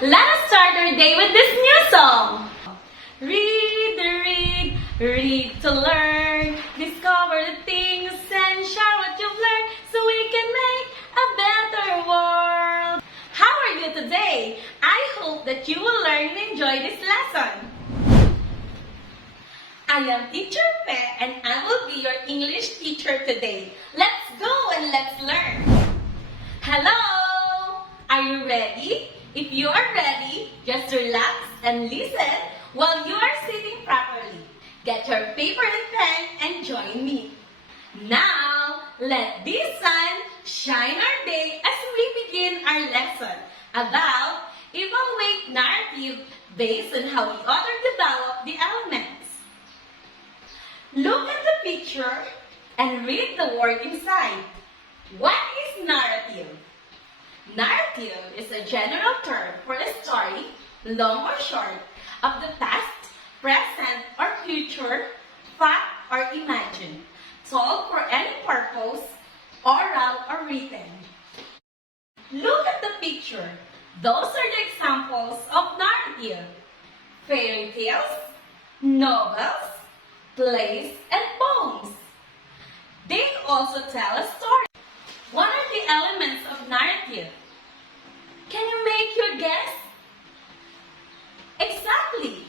Let us start our day with this new song. Read, read to learn. Discover the things and share what you've learned so we can make a better world. How are you today? I hope that you will learn and enjoy this lesson. I am Teacher Pe and I will be your English teacher today. Let's go and let's learn. Hello! Are you ready? If you are ready, just relax and listen while you are sitting properly. Get your paper and pen and join me. Now, let this sun shine our day as we begin our lesson about evaluate narrative based on how the author developed the elements. Look at the picture and read the word inside. What is narrative? Narrative is a general term for a story, long or short, of the past, present, or future, fact or imagined, told for any purpose, oral or written. Look at the picture. Those are the examples of narrative. Fairy tales, novels, plays, and poems. They also tell a story. What are the elements of narrative? Can you make your guess? Exactly.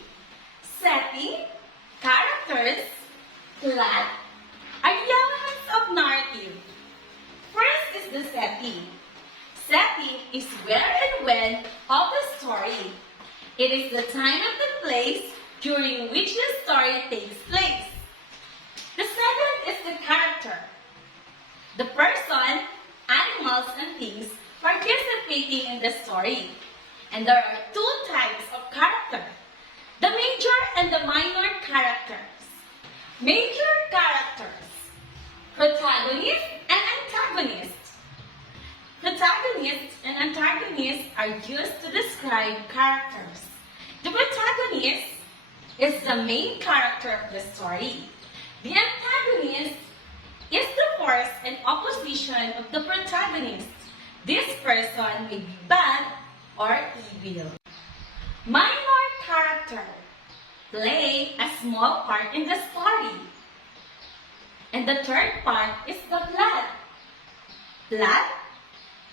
Setting, characters, plot are the elements of narrative. First is the setting. Setting is where and when of the story. It is the time and the place during which the story takes place. The second is the character. The person, animals, and things participating in the story. And there are two types of character, the major and the minor characters. Major characters, protagonist and antagonist. Protagonist and antagonist are used to describe characters. The protagonist is the main character of the story. The antagonist is the force and opposition of the protagonist. This person may be bad or evil. Minor character play a small part in the story. And the third part is the plot. Plot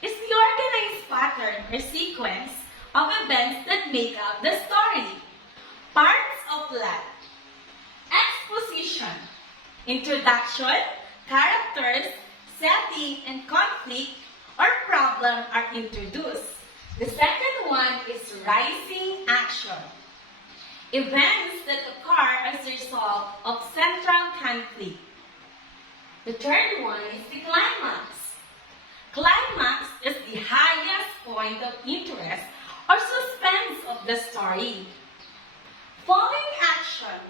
is the organized pattern or sequence of events that make up the story. Parts of plot. Exposition, introduction, characters, setting, and conflict or problem are introduced. The second one is rising action. Events that occur as a result of central conflict. The third one is the climax. Climax is the highest point of interest or suspense of the story. Falling action.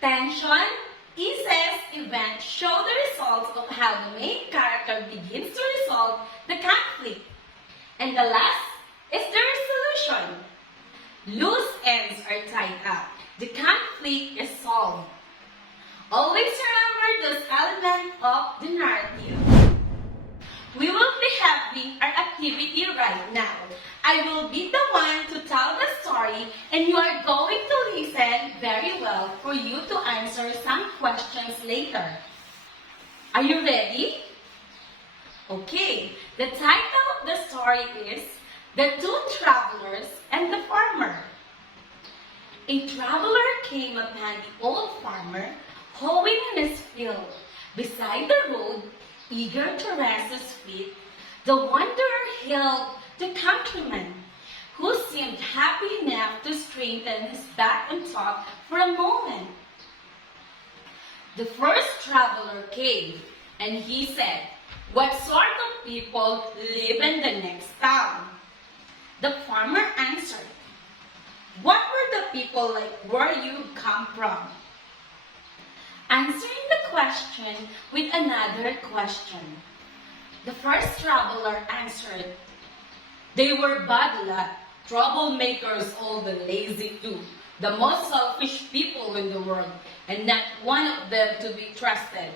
Tension, eases, event show the results of how the main character begins to resolve the conflict. And the last is the resolution. Loose ends are tied up. The conflict is solved. Always remember those elements of the narrative. We will be having our activity right now. I will be the one to tell the story and you are going to listen very well for you to answer some questions later. Are you ready? Okay, the title of the story is The Two Travelers and the Farmer. A traveler came upon the old farmer hoeing in his field. Beside the road, eager to rest his feet, the wanderer hailed the countryman, who seemed happy enough to straighten his back and talk for a moment. The first traveler came, and he said, "What sort of people live in the next town?" The farmer answered, "What were the people like where you come from?" Answering the question with another question. The first traveler answered, "They were bad luck, troublemakers, all the lazy too, the most selfish people in the world, and not one of them to be trusted.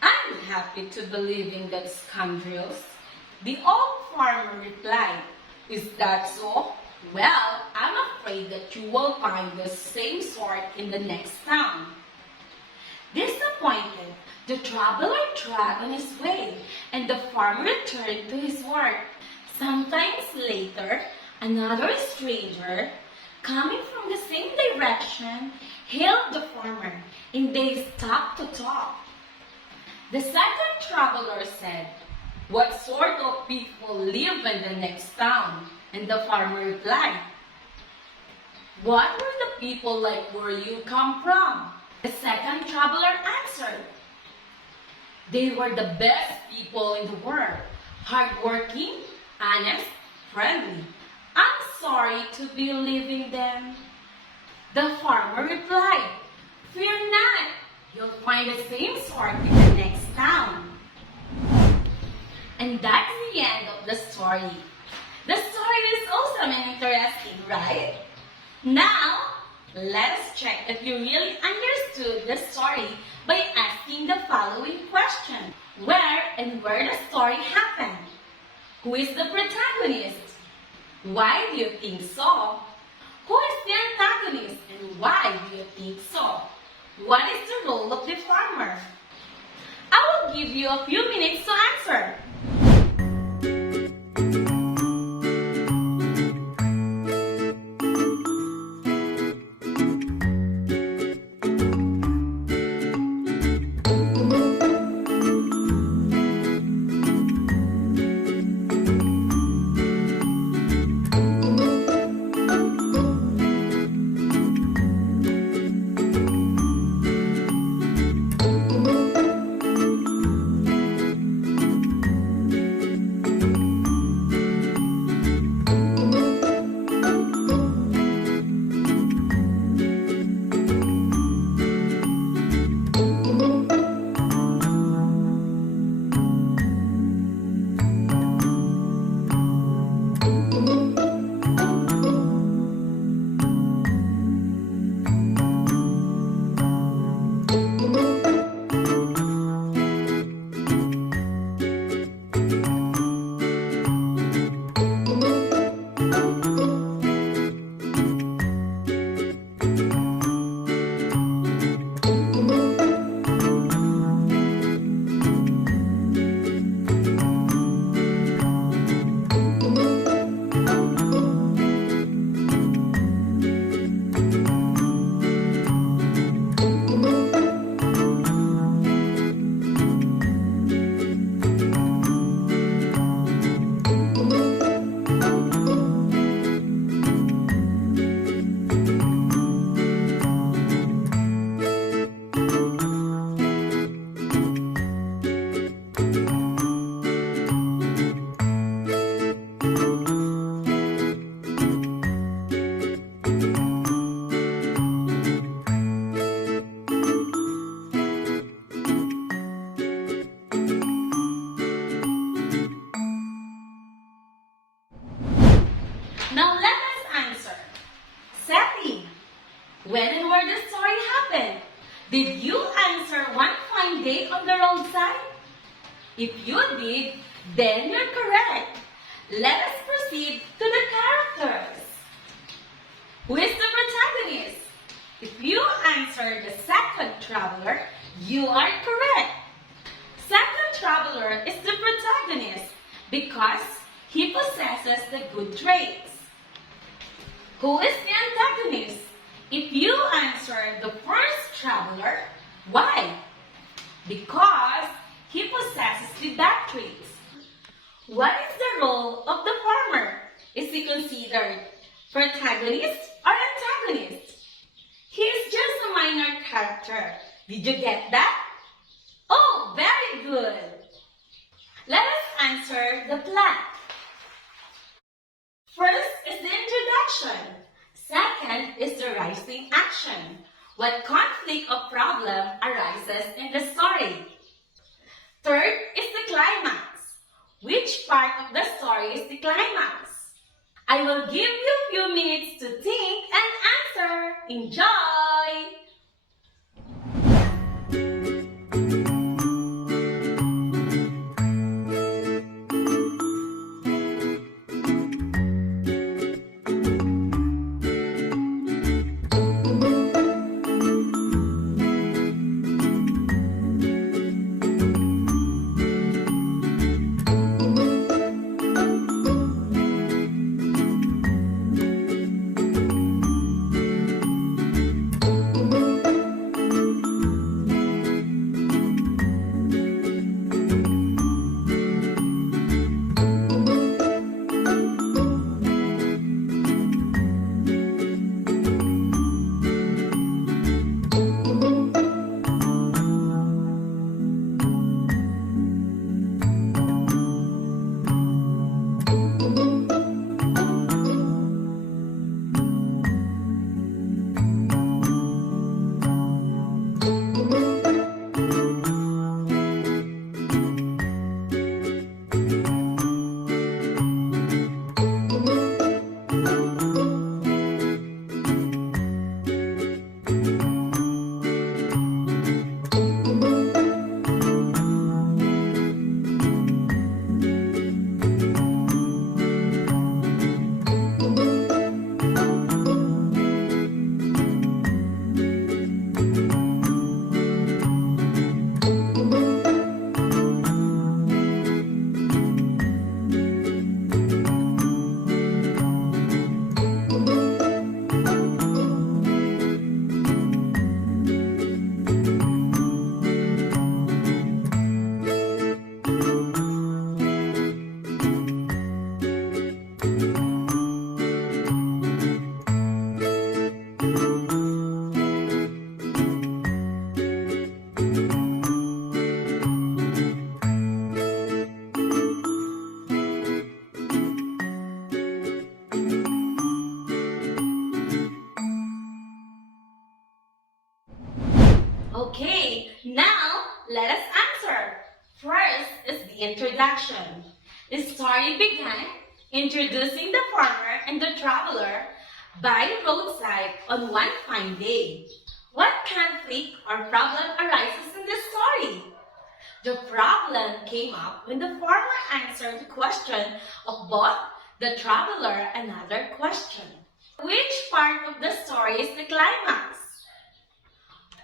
I'm happy to believe in that scoundrels." The old farmer replied, "Is that so? Well, I'm afraid that you will find the same sort in the next town. Disappointed, the traveler dragged on his way, and the farmer returned to his work. Sometimes later, another stranger, coming from the same direction, hailed the farmer, and they stopped to talk. The second traveler said, "What sort of people live in the next town?" And the farmer replied, "What were the people like where you come from?" The second traveler answered, "They were the best people in the world, hardworking, honest, friendly. I'm sorry to be leaving them." The farmer replied, "Fear not, you'll find the same sort in the next town." And that's the end of the story. The story is awesome and interesting, right? Now, let us check if you really understood the story by asking the following question. Where the story happened? Who is the protagonist? Why do you think so? Who is the antagonist and why do you think so? What is the role of the farmer? I will give you a few minutes to answer. Now let us answer. Sally, when and where the story happened? Did you answer one fine day on the roadside? If you did, then you're correct. Let us proceed to the characters. Who is the protagonist? If you answer the second traveler, you are correct. Second traveler is the protagonist because he possesses the good traits. Who is the antagonist? If you answer the first traveler, why? Because he possesses the bad traits. What is the role of the farmer? Is he considered protagonist or antagonist? He is just a minor character. Did you get that? Oh, very good. Let us answer the plot. First is the introduction. Second is the rising action. What conflict or problem arises in the story? Third is the climax. Which part of the story is the climax? I will give you a few minutes to think and answer. Enjoy! let us answer. First is the introduction. The story began introducing the farmer and the traveler by roadside on one fine day. What conflict or problem arises in the story? The problem came up when the farmer answered the question of both the traveler and another question. Which part of the story is the climax?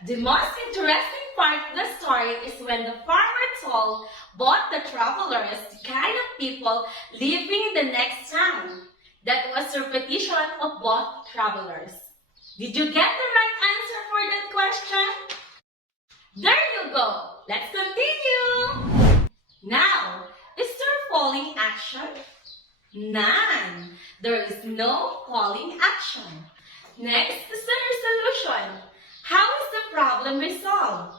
The most interesting part of the story is when the farmer told both the travelers the kind of people living in the next town. That was repetition of both travelers. Did you get the right answer for that question? There you go. Let's continue. Now, is there falling action? None. There is no falling action. Next is the resolution. How is the problem resolved?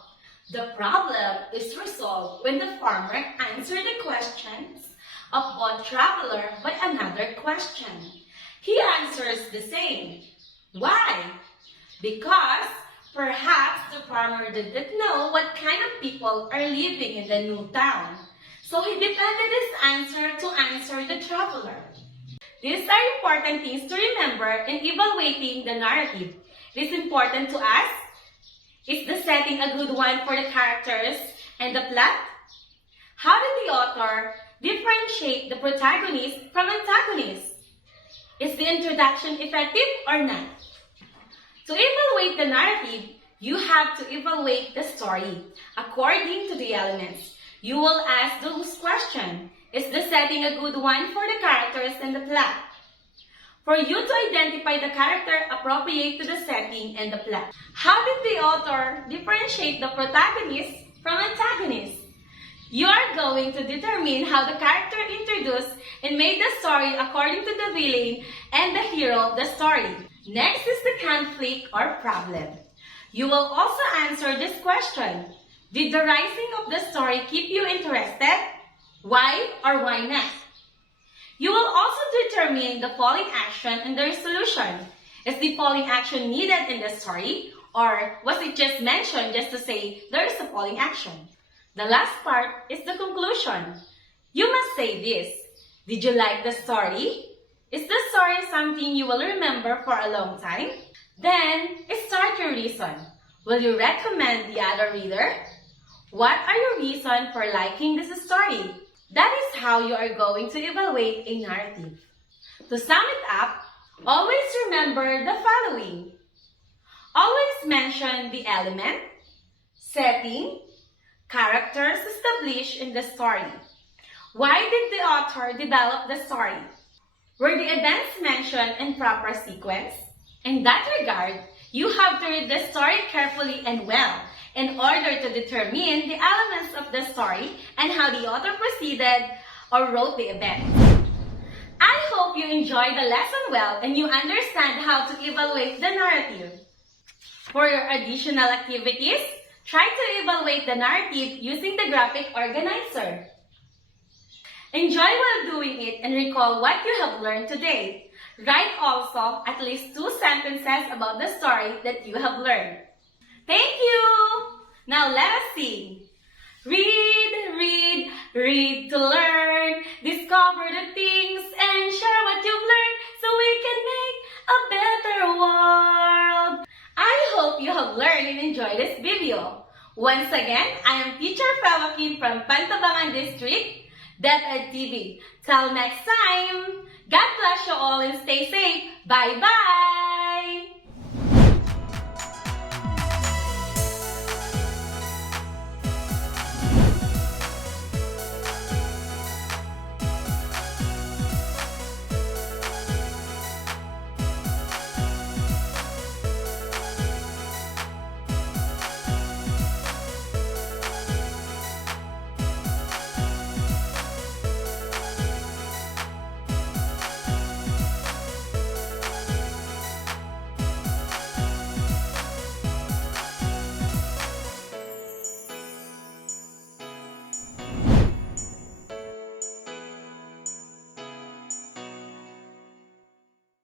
The problem is resolved when the farmer answered the questions of one traveler by another question. He answers the same. Why? Because perhaps the farmer didn't know what kind of people are living in the new town. So he depended his answer to answer the traveler. These are important things to remember in evaluating the narrative. It is important to ask, is the setting a good one for the characters and the plot? How did the author differentiate the protagonist from antagonist? Is the introduction effective or not? To evaluate the narrative, you have to evaluate the story according to the elements. You will ask those questions. Is the setting a good one for the characters and the plot? For you to identify the character appropriate to the setting and the plot. How did the author differentiate the protagonist from antagonist? You are going to determine how the character introduced and made the story according to the villain and the hero of the story. Next is the conflict or problem. You will also answer this question. Did the writing of the story keep you interested? Why or why not? You will also determine the falling action and the resolution. Is the falling action needed in the story, or was it just mentioned just to say there is a falling action? The last part is the conclusion. You must say this. Did you like the story? Is the story something you will remember for a long time? Then, start your reason. Will you recommend the other reader? What are your reasons for liking this story? That is how you are going to evaluate a narrative. To sum it up, always remember the following. Always mention the element, setting, characters established in the story. Why did the author develop the story? Were the events mentioned in proper sequence? In that regard, you have to read the story carefully and well in order to determine the elements of the story and how the author proceeded or wrote the event. I hope you enjoyed the lesson well and you understand how to evaluate the narrative. For your additional activities, try to evaluate the narrative using the graphic organizer. Enjoy while doing it and recall what you have learned today. Write also at least 2 sentences about the story that you have learned. Thank you! Now let us sing. Read, read, read to learn. Discover the things and share what you've learned so we can make a better world. I hope you have learned and enjoyed this video. Once again, I am Teacher Joaquin from Pantabangan District, DepEd TV. Till next time, God bless you all and stay safe. Bye-bye!